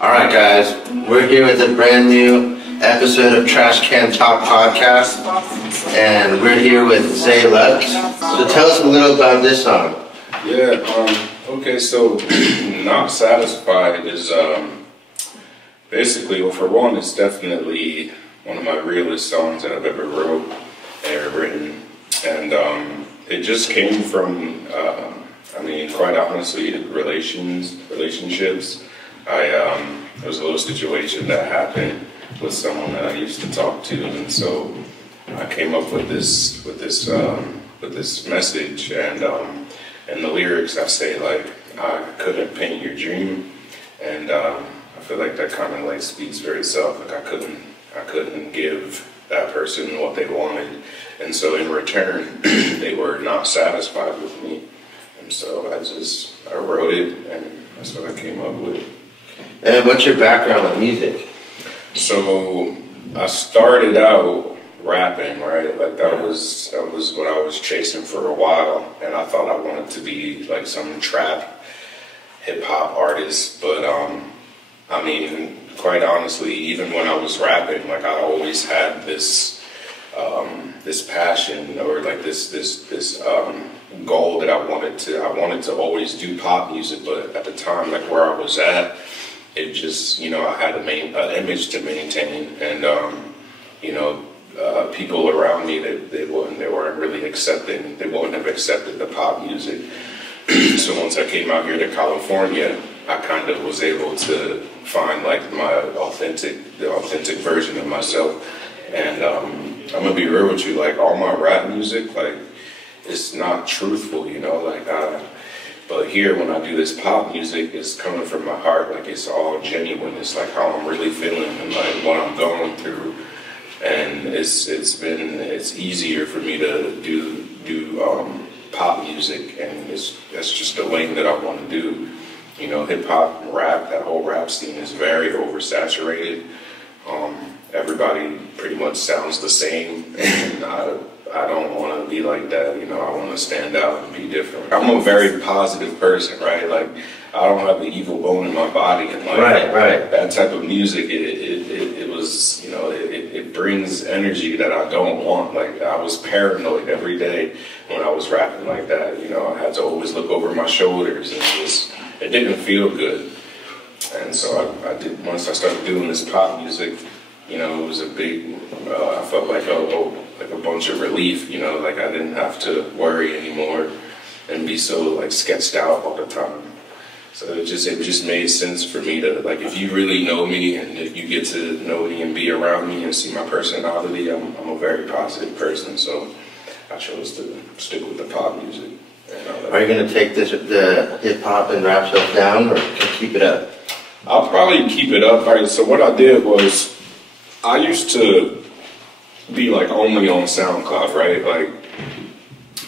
Alright guys, we're here with a brand new episode of Trash Can Talk Podcast, and we're here with Zay Lux. So tell us a little about this song. Yeah, okay, so Not Satisfied is basically, well, for one, it's definitely one of my realest songs that I've ever written, and it just came from, quite honestly, relationships. There was a little situation that happened with someone that I used to talk to, and so I came up with this message, and in the lyrics I say like, I couldn't paint your dream, and I feel like that kind of like speaks for itself. Like I couldn't give that person what they wanted, and so in return they were not satisfied with me, and so I wrote it, and that's what I came up with. And what's your background with music? So I started out rapping, right? Like that was what I was chasing for a while, and I thought I wanted to be like some trap hip hop artist, but quite honestly, even when I was rapping, like I always had this passion, or like this goal that I wanted to always do pop music, but at the time, like where I was at, it just, I had an image to maintain, and people around me, they weren't really accepting. They wouldn't have accepted the pop music. So once I came out here to California, I kind of was able to find like the authentic version of myself. And I'm gonna be real with you, like all my rap music, like it's not truthful, but here when I do this pop music, it's coming from my heart, like it's all genuine. It's like how I'm really feeling and like what I'm going through. And it's easier for me to do pop music, and that's just the lane that I want to do. Hip hop and rap, that whole rap scene is very oversaturated. Everybody pretty much sounds the same, and I don't want to be like that. I want to stand out and be different. I'm a very positive person, right? Like I don't have the evil bone in my body, and like right. That type of music, it was, it brings energy that I don't want. Like I was paranoid every day when I was rapping like that. I had to always look over my shoulders, and it didn't feel good. And so I did. Once I started doing this pop music, it was a big. I felt like a bunch of relief. Like I didn't have to worry anymore and be so like sketched out all the time. So it just made sense for me to, like, if you really know me and if you get to know me and be around me and see my personality, I'm a very positive person. So I chose to stick with the pop music. Are you going to take the hip hop and rap stuff down, or keep it up? I'll probably keep it up. All right, so what I did was, I used to be like only on SoundCloud, right? Like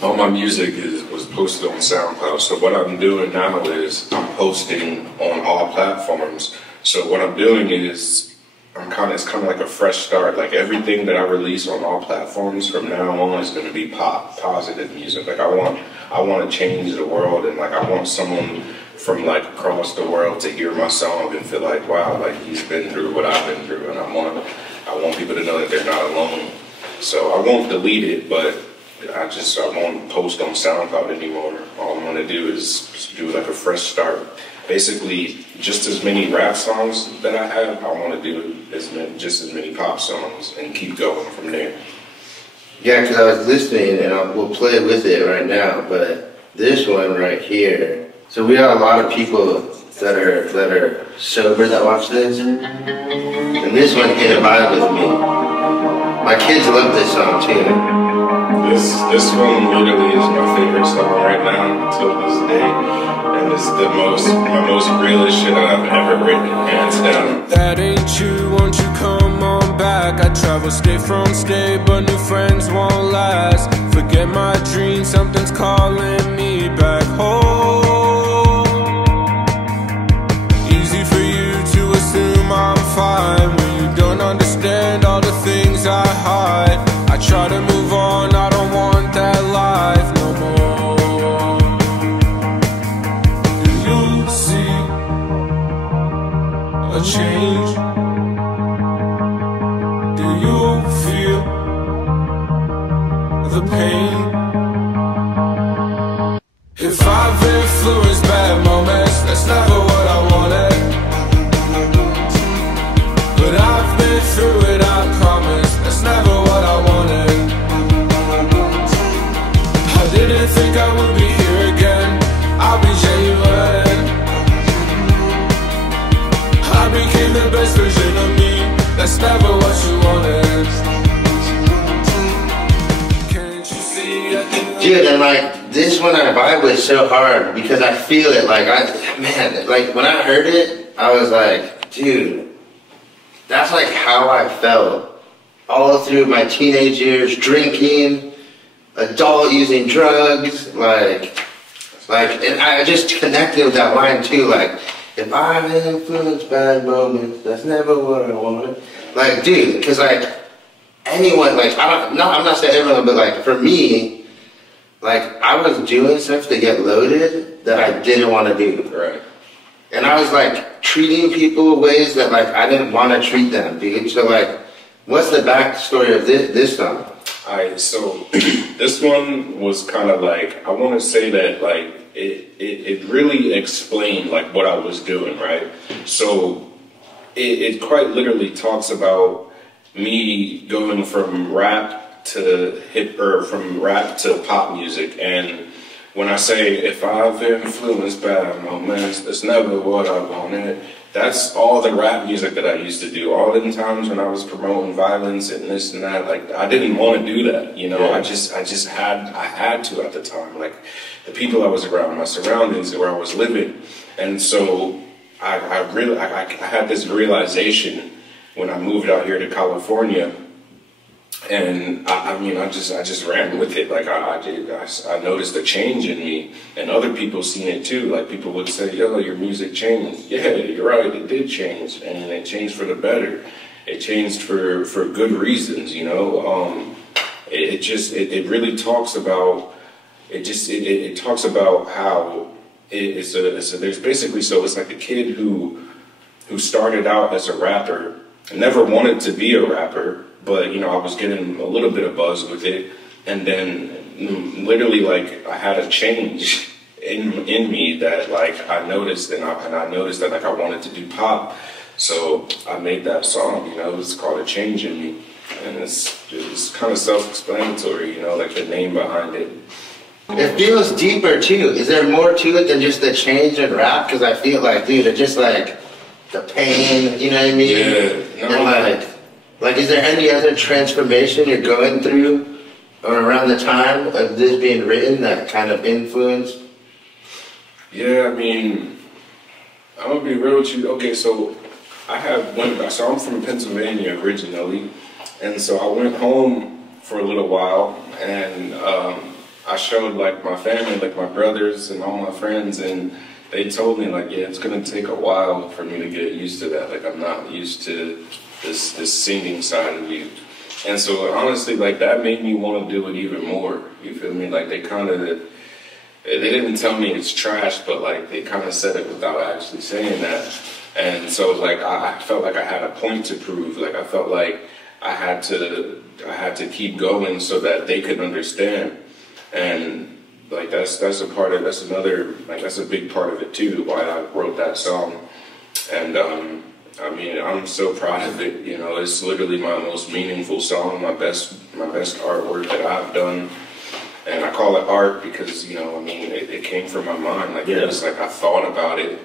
all my music was posted on SoundCloud. So what I'm doing now is I'm posting on all platforms. So what I'm doing is it's kind of like a fresh start. Like everything that I release on all platforms from now on is going to be positive music. Like I want to change the world, and like I want someone from like across the world to hear my song and feel like, wow, like he's been through what I've been through, and I want people to know that they're not alone. So I won't delete it, but I won't post on SoundCloud anymore. All I'm gonna do is do like a fresh start. Basically, just as many rap songs that I have, I want to do just as many pop songs and keep going from there. Yeah, because I was listening, and we'll play with it right now. But this one right here. So we have a lot of people that are sober that watch this, and this one hit a vibe with me. My kids love this song too. This one literally is my favorite song right now till this day, and it's my most realest shit I've ever written, hands down. That ain't you, won't you come on back? I travel state from state, but new friends won't last. Forget my dreams, something's calling me back home. Easy for you to assume I'm fine when you don't understand all the things I hide. I try to move on, I don't want that life no more. Do you see a change? Do you feel the pain? If I've influenced bad moments, that's never what I wanted. But I've been through it, I promise, that's never what I wanted. I didn't think I would be here again, I'll be genuine. I became the best version of me, that's never what you wanted. Can't you see I can... Dude, and like, this one I vibe with so hard because I feel it, like, man, like, when I heard it, I was like, dude, that's like how I felt all through my teenage years, drinking, adult using drugs, like, and I just connected with that line too, like, if I've influenced bad moments, that's never what I wanted. Like, dude, because like, anyone, like, I'm not saying everyone, but like, for me, like, I was doing stuff to get loaded that I didn't want to do. Right. And I was like, treating people ways that like, I didn't want to treat them, dude. So like, what's the backstory of this song? Alright, so this one was kind of like, I want to say that like, it really explained like what I was doing, right? So it quite literally talks about me going from rap to from rap to pop music. And when I say if I've influenced bad moments, that's never what I wanted, that's all the rap music that I used to do. All the times when I was promoting violence and this and that, like, I didn't want to do that, you know. Yeah. I had to at the time, like the people I was around, my surroundings, where I was living. And so I had this realization when I moved out here to California. And I just ran with it. Like I noticed a change in me, and other people seen it too. Like people would say, "Yo, your music changed." Yeah, you're right. It did change, and it changed for the better. It changed for good reasons, you know. It really talks about it talks about how there's basically, so it's like a kid who started out as a rapper, never wanted to be a rapper. But, you know, I was getting a little bit of buzz with it, and then literally, like, I had a change in me that, like, I noticed, and I noticed that, like, I wanted to do pop, so I made that song, you know. It's called A Change in Me, and it's kind of self-explanatory, you know, like the name behind it. It feels deeper, too. Is there more to it than just the change in rap? Because I feel like, dude, it's just, like, the pain, you know what I mean? Yeah, no. And, like, is there any other transformation you're going through or around the time of this being written that kind of influenced? Yeah, I mean, I'm gonna be real with you. Okay, so I'm from Pennsylvania originally, and so I went home for a little while, and I showed like my family, like my brothers and all my friends, and they told me like, yeah, it's gonna take a while for me to get used to that. Like, I'm not used to this singing side of you. And so honestly, like, that made me want to do it even more. You feel me? Like, they didn't tell me it's trash, but like they kind of said it without actually saying that. And so like I felt like I had a point to prove. Like, I felt like I had to keep going so that they could understand. And like that's a big part of it too, why I wrote that song. And I mean, I'm so proud of it. You know, it's literally my most meaningful song, my best artwork that I've done. And I call it art because, you know, I mean, it came from my mind. Like, it was like I thought about it,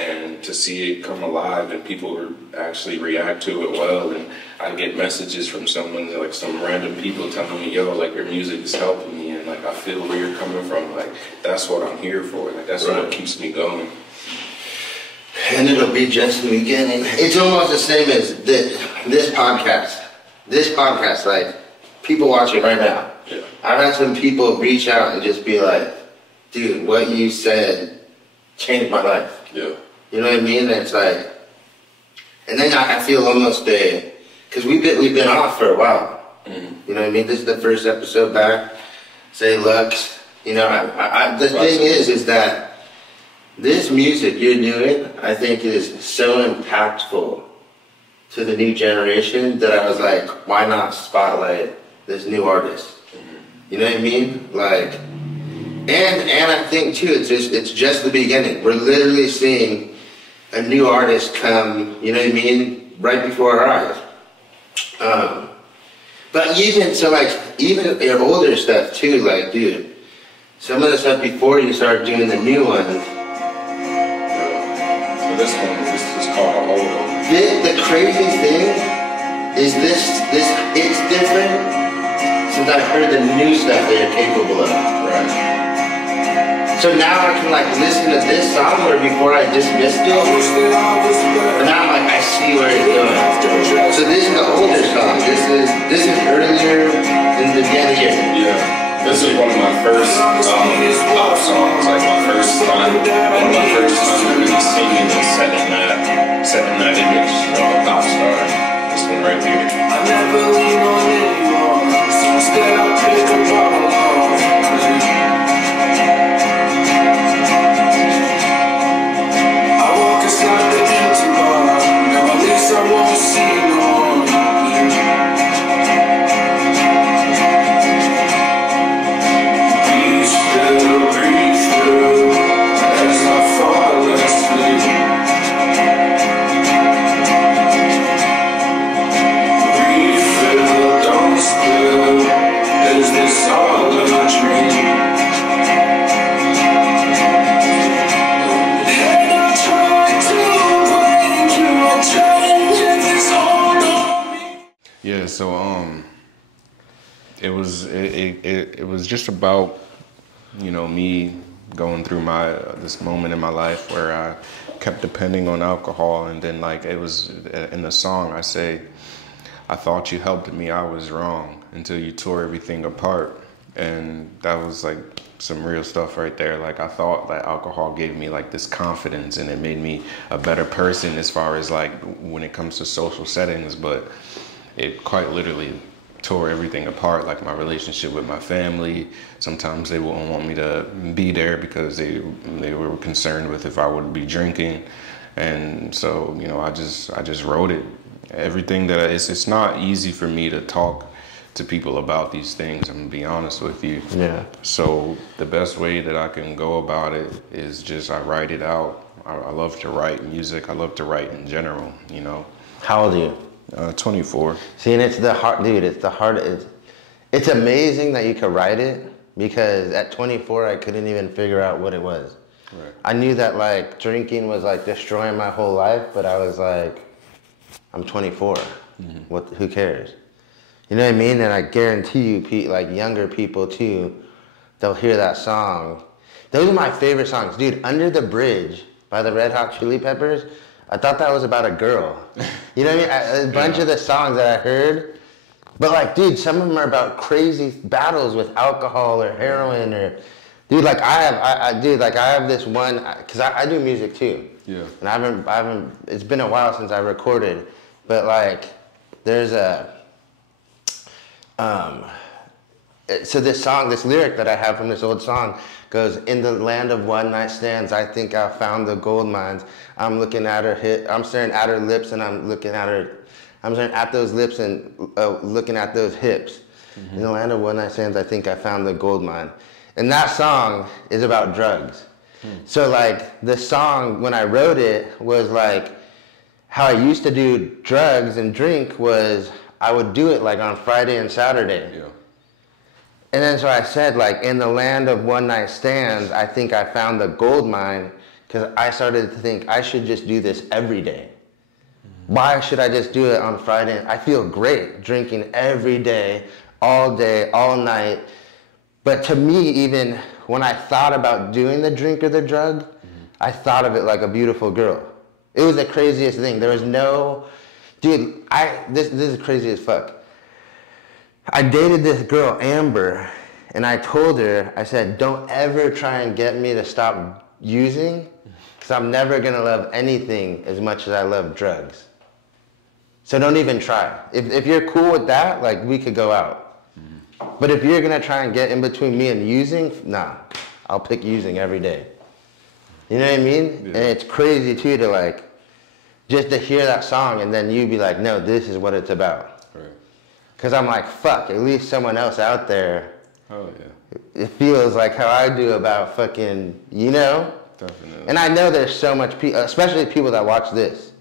and to see it come alive and people actually react to it well. And I get messages from someone, like some random people telling me, yo, like, your music is helping me, and like I feel where you're coming from. Like, that's what I'm here for. Like, that's what keeps me going. And it'll be just the beginning. It's almost the same as this podcast. This podcast, like, people watching right now. Yeah. I've had some people reach out and just be like, dude, what you said changed my life. Yeah. You know what I mean? And it's like, and then I feel almost because we've been off for a while. Mm-hmm. You know what I mean? This is the first episode back. Zay Lux. You know, the thing is that this music you're doing, I think is so impactful to the new generation that I was like, why not spotlight this new artist? You know what I mean? Like, and I think too, it's just the beginning. We're literally seeing a new artist come, you know what I mean, right before our eyes. But even so, like even your older stuff too, like dude, some of the stuff before you start doing the new ones. So this one, this is called Hold On. The crazy thing is this it's different since I've heard the new stuff that you're capable of. Right. So now I can like listen to this song where before I dismissed it, but now I'm like, I see where it's going. So this is the older song. This is earlier in the beginning of the year. Yeah. This is one of my first pop songs, like my first time really singing and setting that image of a pop star. This one right here. I never lean on anyone, so instead I pick a bottle off. I walk inside the empty bar, now at least I won't see no one. Breathe through, as I fall asleep. Refill, don't spill. Is this all a dream? And I try to blame you. I try and live this all on me. Yeah, so it was just about, you know, me going through this moment in my life where I kept depending on alcohol, and then like it was in the song I say, I thought you helped me, I was wrong until you tore everything apart. And that was like some real stuff right there. Like I thought that alcohol gave me like this confidence and it made me a better person as far as like when it comes to social settings, but it quite literally tore everything apart, like my relationship with my family. Sometimes they wouldn't want me to be there because they were concerned with if I would be drinking. And so, you know, I just wrote it. Everything that it's not easy for me to talk to people about these things, I'm gonna be honest with you. Yeah. So the best way that I can go about it is just I write it out. I love to write music. I love to write in general, you know. How old are you? 24. See, and it's the hard, dude, it's amazing that you could write it, because at 24, I couldn't even figure out what it was. Right. I knew that like drinking was like destroying my whole life, but I was like, I'm 24. Mm-hmm. Who cares? You know what I mean? And I guarantee you, like younger people too, they'll hear that song. Those are my favorite songs. Dude, Under the Bridge by the Red Hot Chili Peppers, I thought that was about a girl. You know what I mean? A bunch of the songs that I heard, but like, dude, some of them are about crazy battles with alcohol or heroin or, dude, like I have this one, cause I do music too. Yeah. And I haven't, it's been a while since I recorded, but like, there's so this song, this lyric that I have from this old song goes, in the land of one night stands, I think I found the gold mines. I'm looking at her I'm staring at her lips and I'm staring at those lips and looking at those hips. Mm-hmm. In the land of one night stands, I think I found the gold mine. And that song is about drugs. So like the song, when I wrote it, was like how I used to do drugs and drink was I would do it like on Friday and Saturday. Yeah. And then so I said, like, in the land of one night stands, I think I found the gold mine, because I started to think I should just do this every day. Mm-hmm. Why should I just do it on Friday? I feel great drinking every day, all night. But to me, even when I thought about doing the drink or the drug, I thought of it like a beautiful girl. It was the craziest thing. There was no, dude, this is crazy as fuck. I dated this girl, Amber, and I told her, I said, don't ever try and get me to stop using, because I'm never going to love anything as much as I love drugs. So don't even try. If you're cool with that, like, we could go out. Mm-hmm. But if you're going to try and get in between me and using, nah, I'll pick using every day. You know what I mean? Yeah. And it's crazy too to like, just to hear that song and then you be like, no, this is what it's about. Right. Cause I'm like, fuck, at least someone else out there. Oh yeah. It feels like how I do about fucking, you know? Definitely. And I know there's so much people, especially people that watch this.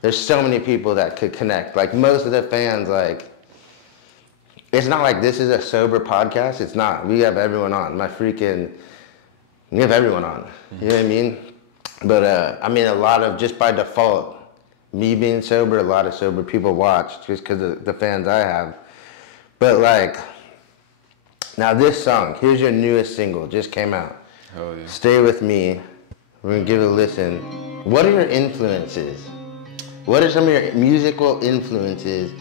There's so many people that could connect. Like most of the fans, like, it's not like this is a sober podcast. It's not. We have everyone on. We have everyone on. You know what I mean? But I mean, a lot of, just by default, me being sober, a lot of sober people watch just because of the fans I have. But like, now this song, here's your newest single, just came out. Oh yeah. Stay With Me. We're gonna give it a listen. What are your influences? What are some of your musical influences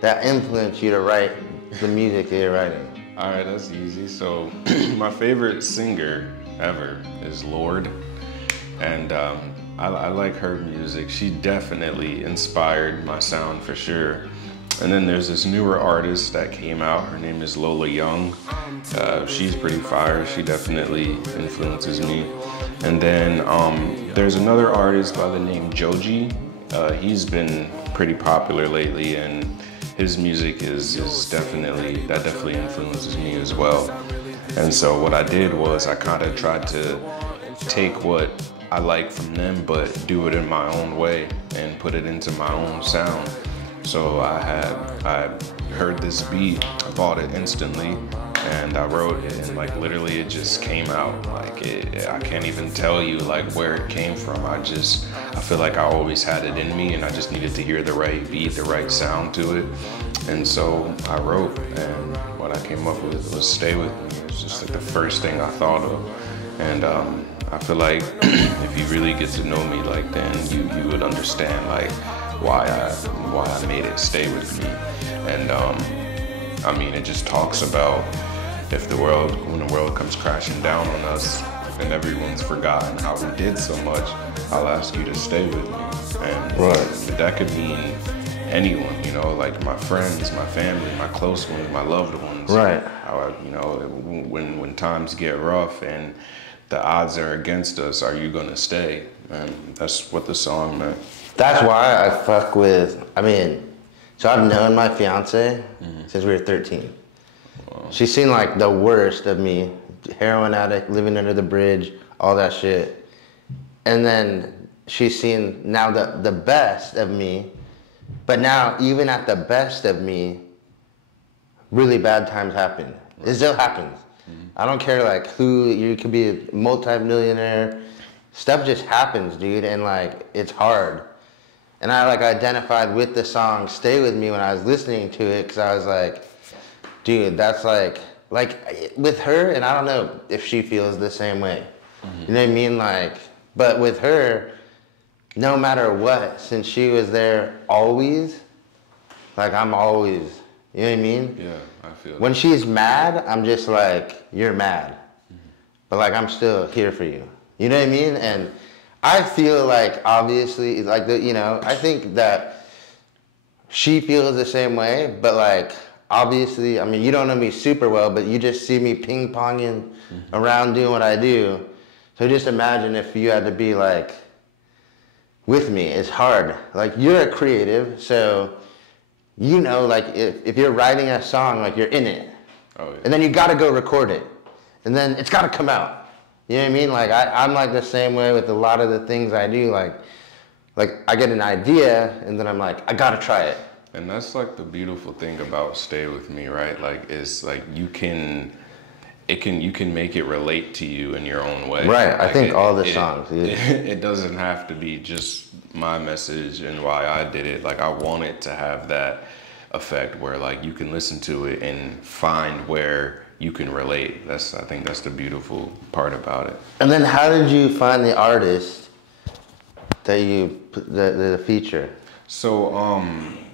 that influence you to write the music that you're writing? All right, that's easy. So my favorite singer ever is Lord. And I like her music. She definitely inspired my sound for sure. And then there's this newer artist that came out. Her name is Lola Young. She's pretty fire. She definitely influences me. And then there's another artist by the name Joji. He's been pretty popular lately, and his music is definitely influences me as well. And so what I did was I kind of tried to take what I like from them, but do it in my own way and put it into my own sound. So I heard this beat, I bought it instantly, and I wrote it, and like literally it just came out. Like I can't even tell you like where it came from. I feel like I always had it in me, and I just needed to hear the right beat, the right sound to it. And so I wrote, and what I came up with was Stay With Me. It was just like the first thing I thought of. And I feel like if you really get to know me, like then you would understand like why I made it Stay With Me. And I mean, it just talks about when the world comes crashing down on us and everyone's forgotten how we did so much, I'll ask you to stay with me. And that could mean anyone, you know, like my friends, my family, my close ones, my loved ones. Right. You know, when times get rough and the odds are against us, are you gonna stay? And that's what the song meant. That's why I fuck with, I mean, so I've known my fiance since we were 13. Wow. She's seen like the worst of me, heroin addict, living under the bridge, all that shit. And then she's seen now the best of me, but now even at the best of me, really bad times happen. It still happens. I don't care like who, you could be a multi-millionaire, stuff just happens, dude, and like it's hard. And I like identified with the song Stay With Me when I was listening to it, because I was like, dude, that's like with her, and I don't know if she feels the same way. You know what I mean? Like, but with her, no matter what, since she was there always, like I'm always, you know what I mean? Yeah, I feel when that. she's mad, I'm just like, you're mad. But like, I'm still here for you. You know what I mean? And I feel like, obviously, like, you know, I think that she feels the same way, but like, obviously, I mean, you don't know me super well, but you just see me ping-ponging around doing what I do. So just imagine if you had to be like, with me, it's hard. Like, you're a creative, so you know, like, if you're writing a song, like, you're in it. Oh, yeah. And then you gotta go record it. And then it's gotta come out. You know what I mean? Like, I'm like the same way with a lot of the things I do. Like I get an idea, and then I'm like, I gotta try it. And that's like the beautiful thing about Stay With Me, right? Like, it's like you can make it relate to you in your own way. Right, like I think all the songs. It doesn't have to be just my message and why I did it. Like, I want it to have that effect where like you can listen to it and find where you can relate. I think that's the beautiful part about it. And then how did you find the artist that you the feature? So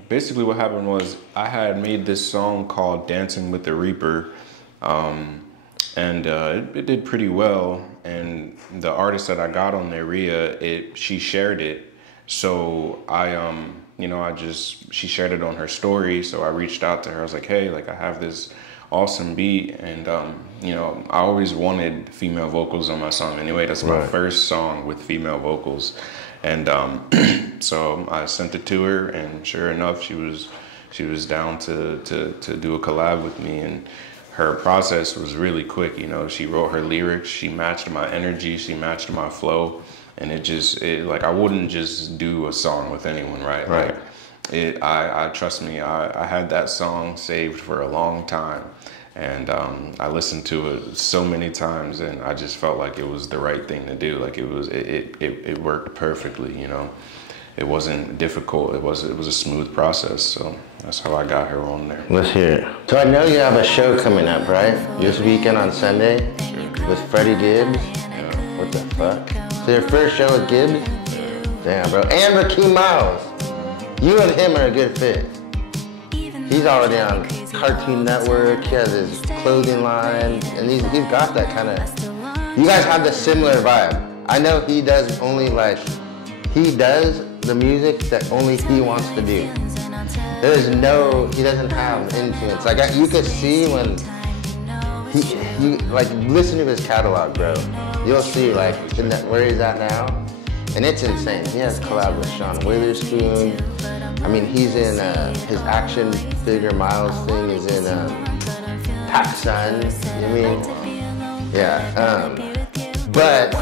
basically what happened was I had made this song called Dancing with the Reaper, and it did pretty well. And the artist that I got on there, Rhea, she shared it. So she shared it on her story. So I reached out to her. I was like, hey, like I have this awesome beat. And you know, I always wanted female vocals on my song anyway. That's my first song with female vocals. And so I sent it to her, and sure enough, she was down to do a collab with me. And her process was really quick. You know, she wrote her lyrics, she matched my energy, she matched my flow, and it like, I wouldn't just do a song with anyone, right? Right. Like, I trust me, I had that song saved for a long time, and I listened to it so many times, and I just felt like it was the right thing to do. Like, it worked perfectly, you know. It wasn't difficult. It was a smooth process. So that's how I got her on there. Let's hear it. So I know you have a show coming up, right? This weekend on Sunday with Freddie Gibbs. Yeah. What the fuck? So your first show with Gibbs? Damn, bro. And Rakeem Miles. You and him are a good fit. He's already on Cartoon Network. He has his clothing line, and he's got that kind of. You guys have the similar vibe. I know he does only like. He does the music that only he wants to do. He doesn't have influence. Like, you could see when you like, listen to his catalog, bro. You'll see, like, where he's at now. And it's insane. He has collabs with Sean Witherspoon. I mean, he's in his action figure Miles thing is in PacSun. You know what I mean? Yeah. But,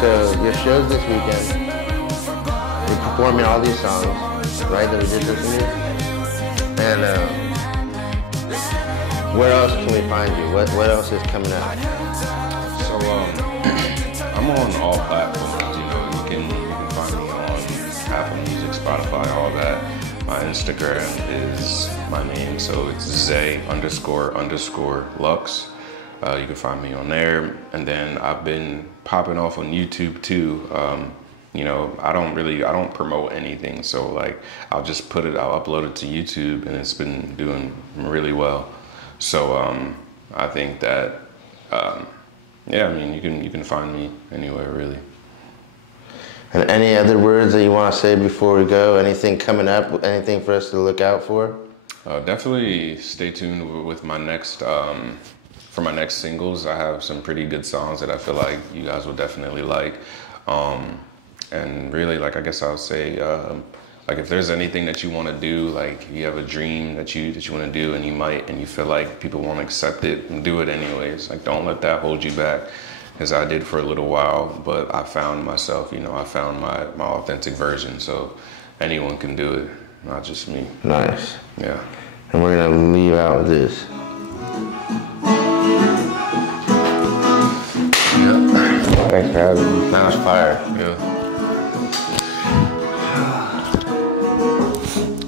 so your show's this weekend. You're performing all these songs, right, that we just listened to? And where else can we find you? What else is coming up? So I'm on all platforms. You know, you can find me on Apple Music, Spotify, all that. My Instagram is my name, so it's Zay _ Lux. You can find me on there, and then I've been popping off on YouTube too. You know, I don't promote anything, so like I'll upload it to YouTube, and it's been doing really well. So I think that yeah, I mean, you can find me anywhere really. And any other words that you want to say before we go? Anything coming up? Anything for us to look out for? Definitely stay tuned with my next for my next singles. I have some pretty good songs that I feel like you guys will definitely like. And really, like, I guess I'll say, like, if there's anything that you want to do, like you have a dream that you want to do, and you feel like people won't accept it, do it anyways. Like, don't let that hold you back, as I did for a little while. But I found myself, you know, I found my authentic version. So anyone can do it, not just me. Nice. Yeah. And we're gonna leave out with this. Yeah. Thanks for having me. That was fire. Yeah.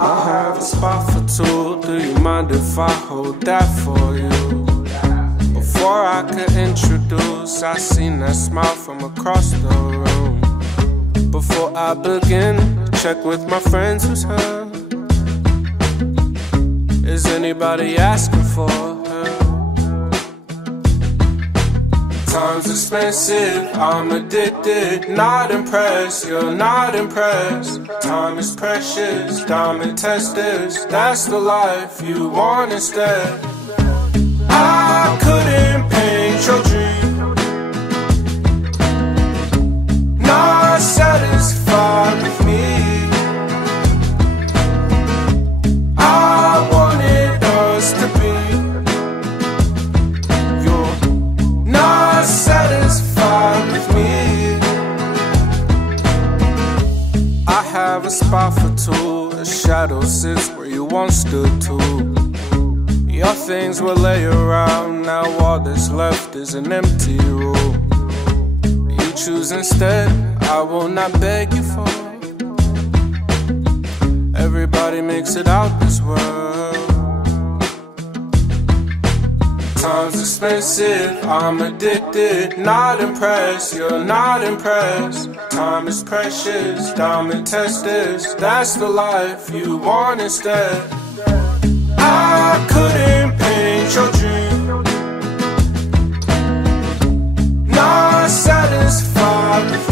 I have a spot for two. Do you mind if I hold that for you? Before I could introduce, I seen that smile from across the room. Before I begin, check with my friends who's her. Is anybody asking for her? Time's expensive, I'm addicted. Not impressed, you're not impressed. Time is precious, diamond testers. That's the life you want instead. I couldn't paint your dream. Not satisfied with me. I wanted us to be. You're not satisfied with me. I have a spot for two. A shadow sits where you once stood too. Your things will lay around. Now all that's left is an empty room. You choose instead, I will not beg you for. Everybody makes it out this world. Time's expensive, I'm addicted. Not impressed, you're not impressed. Time is precious, diamond testers. That's the life you want instead. I couldn't paint your dream. Not satisfied with